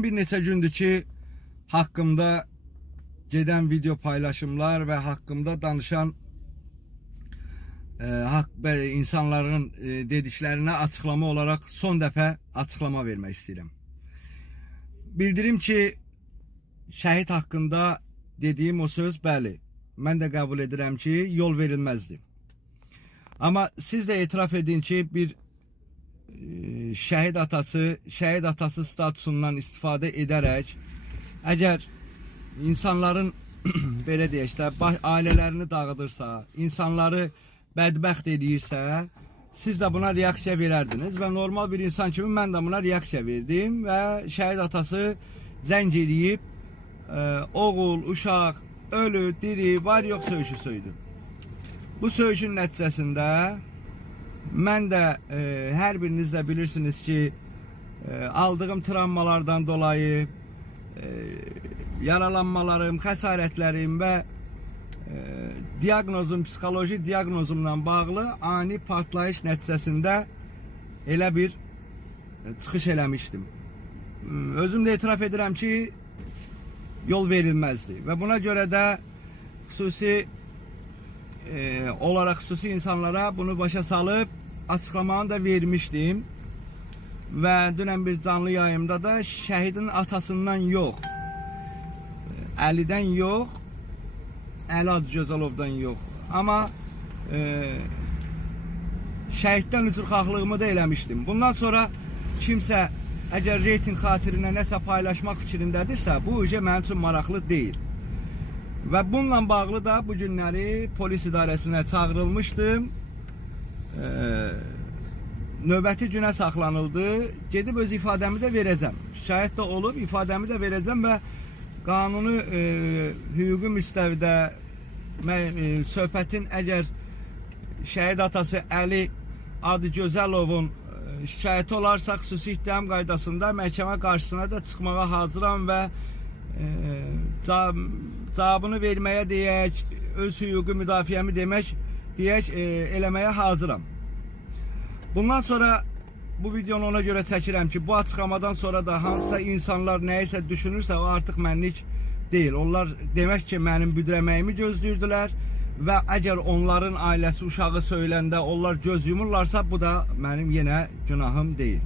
Bir neçə gündür ki, haqqımda gedən video paylaşımlar və haqqımda danışan insanların dediklərinə açıqlama olaraq son dəfə açıqlama vermək istəyirəm. Bildirim ki, şəhid haqqında dediyim o söz bəli, mən də qəbul edirəm ki, yol verilməzdi. Amma siz də etiraf edin ki, bir şəhid atası statusundan istifadə edərək, əgər insanların belə deyək də, ailələrini dağıdırsa, insanları bədbəxt edirsə, siz də buna reaksiya verərdiniz və normal bir insan kimi mən də buna reaksiya verdim və şəhid atası zəng eləyib, oğul, uşaq, ölü, diri, var yox söyüşü söydü. Bu söyüşün nəticəsində mən də hər biriniz də bilirsiniz ki, aldığım travmalardan dolayı yaralanmalarım, xəsarətlərim və diaqnozum, psixoloji diaqnozumla bağlı ani partlayış nəticəsində elə bir çıxış eləmişdim. Özüm də etiraf edirəm ki, yol verilməzdi və buna görə də xüsusi insanlara bunu başa salıb açıqlamanı da vermişdim və dünən bir canlı yayımda da şəhidin atasından yox, Əlidən yox, Əli Adıgözalovdan yox, amma şəhiddən üzrxahlığımı da eləmişdim. Bundan sonra kimsə əgər reyting xatirinə nəsə paylaşmaq fikrindədirsə, bu ücə mənim üçün maraqlı deyil. Və bununla bağlı da bu günləri polis idarəsinə çağırılmışdım. Növbəti günə saxlanıldı. Gedib öz ifadəmi də verəcəm. Şikayət də olub, ifadəmi də verəcəm və qanuni hüquqi müstəvidə söhbətin əgər şəhid atası Əli Adıgözalovun şikayəti olarsa, xüsusi ittiham qaydasında məhkəmə qarşısına da çıxmağa hazıram və cavabını verməyə deyək, öz hüquqi müdafiəmi deyək, eləməyə hazıram. Bundan sonra bu videonu ona görə çəkirəm ki, bu açıqlamadan sonra da hansısa insanlar nəyisə düşünürsə, o artıq mənlik deyil. Onlar demək ki, mənim büdrəməyimi gözləyirdilər və əgər onların ailəsi uşağı söyləndə onlar göz yumurlarsa, bu da mənim yenə günahım deyil.